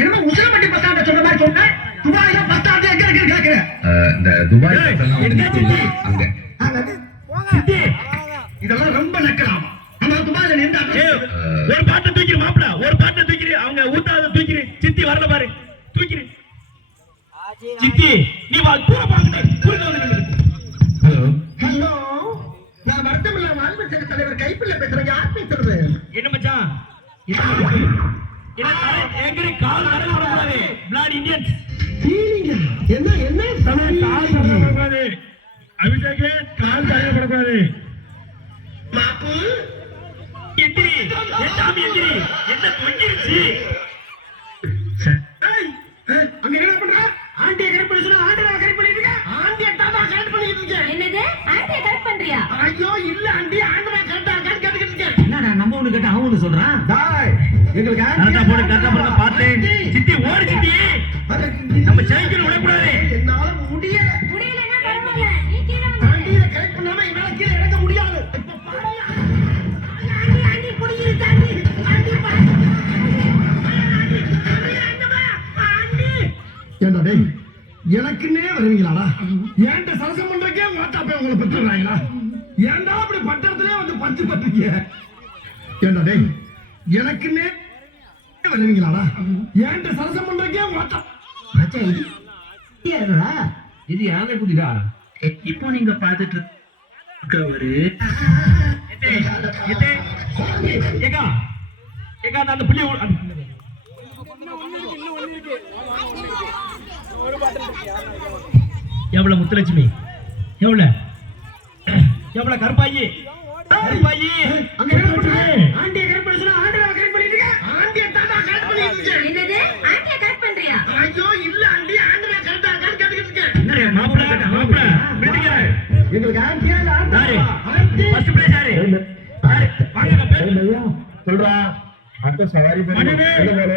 என்ன Usilampatti bus stand சொன்ன மாதிரி சொன்ன. துபாயில பஸ் ஸ்டாண்ட் எங்க இருக்குன்னு கேக்குறேன். இந்த துபாய் அங்க சித்தி இதெல்லாம் ரொம்ப நக்கலாம். நம்ம துபாயில நின்றா ஒரு பாட்டை தூக்கிரு மாப்பிள, ஒரு பாட்டை தூக்கிரு, அவங்க ஊத்தாத தூக்கிரு. சித்தி வரல பாரு, தூக்கிரு. சித்தி நீ வா, தூர பாக்கடே, தூர வந்து. ஹலோ, நான் வருத்தமில்ல வாழ்வு சங்க தலைவர் கைப்பிள்ளை பேசுறேன். யார் பேசுறது? என்ன மச்சான், என்ன எங்கரி கால் நடக்க கூடாது. பிளாட் இந்தியன்ஸ் என்ன என்ன தமிழ் கால் நடக்க கூடாது. அபிஷேகே கால் நடக்க கூடாது. மாப்பு எந்திரி, என் சாமி எந்திரி, என்ன தொங்கிருச்சு. அங்க என்ன பண்ற? ஆண்டியை கரெக்ட் பண்ணி சொன்னா ஆண்டியை கரெக்ட் பண்ணிட்டு இருக்க. ஆண்டியை தாத்தா கரெக்ட் பண்ணிட்டு இருக்க. என்னது ஆண்டியை கரெக்ட் பண்றியா? ஐயோ இல்ல ஆண்டி, ஆண்டவன் கரெக்டா இருக்கான்னு கேட்டுக்கிட்டு இருக்க. என்னடா நம்ம ஒண்ணு கேட்டா அவன் ஒண்ணு சொல்றான். டாய் எங்களுக்கு கரெக்டா போடு, கரெக்டா போடு, பாத்து. சித்தி ஓடு சித்தி, நம்ம சைக்கிள் விடக்கூடாது. என்னால முடியல. முடியலன்னா பரவாயில்ல, நீ கீழ வந்து ஆண்டியை கரெக்ட் பண்ணாம என்னால கீழே இறங்க முடியாது. இப்ப பாரு. ஆண்டி ஆண்டி புடிங்கிருச்சு ஆண்டி. ஆண்டி பாரு. ஏண்டா டேய், எனக்குன்னே வருவீங்களாடா? ஏன்ட்ட சரசம் பண்றக்கே மாட்டாப்பே உங்களை பெற்றுறாங்களா? ஏன்டா அப்படி பட்டத்திலே வந்து பத்து பத்துக்க? ஏண்டா டேய், எனக்குன்னே வருவீங்களாடா? ஏன்ட்ட சரசம் பண்றக்கே மாட்டா. மச்சான் இது யாருடா? இது யானை குதிடா. இப்போ நீங்க பாத்துட்டு இருக்கவரு ஏகா ஏகா அந்த புள்ளி எவ்வளவு முத்துலட்சுமி, எவ்வளவு எவ்வளவு கருப்பாயி, கருப்பாயி அங்க என்ன பண்ற? ஆண்டியை கரெக்ட் பண்ணி சொன்னா ஆண்டவன் கரெக்ட் பண்ணிட்டு இருக்க. ஆண்டியை தாத்தா கரெக்ட் பண்ணிட்டு இருக்க. என்னது ஆண்டியை கரெக்ட் பண்றியா? ஐயோ இல்ல ஆண்டி, ஆண்டவன் கரெக்டா இருக்கான்னு கேட்டுக்கிட்டு இருக்க. என்ன மாப்பிள மாப்பிள வீட்டுக்கு எங்களுக்கு ஆண்டியா இல்ல யாரு ஆண்டி? ஃபர்ஸ்ட் பிளேஸ் யாரு? யாரு வாங்க பேர் சொல்றா அடுத்த சவாரி மணிவே. பண்ணு.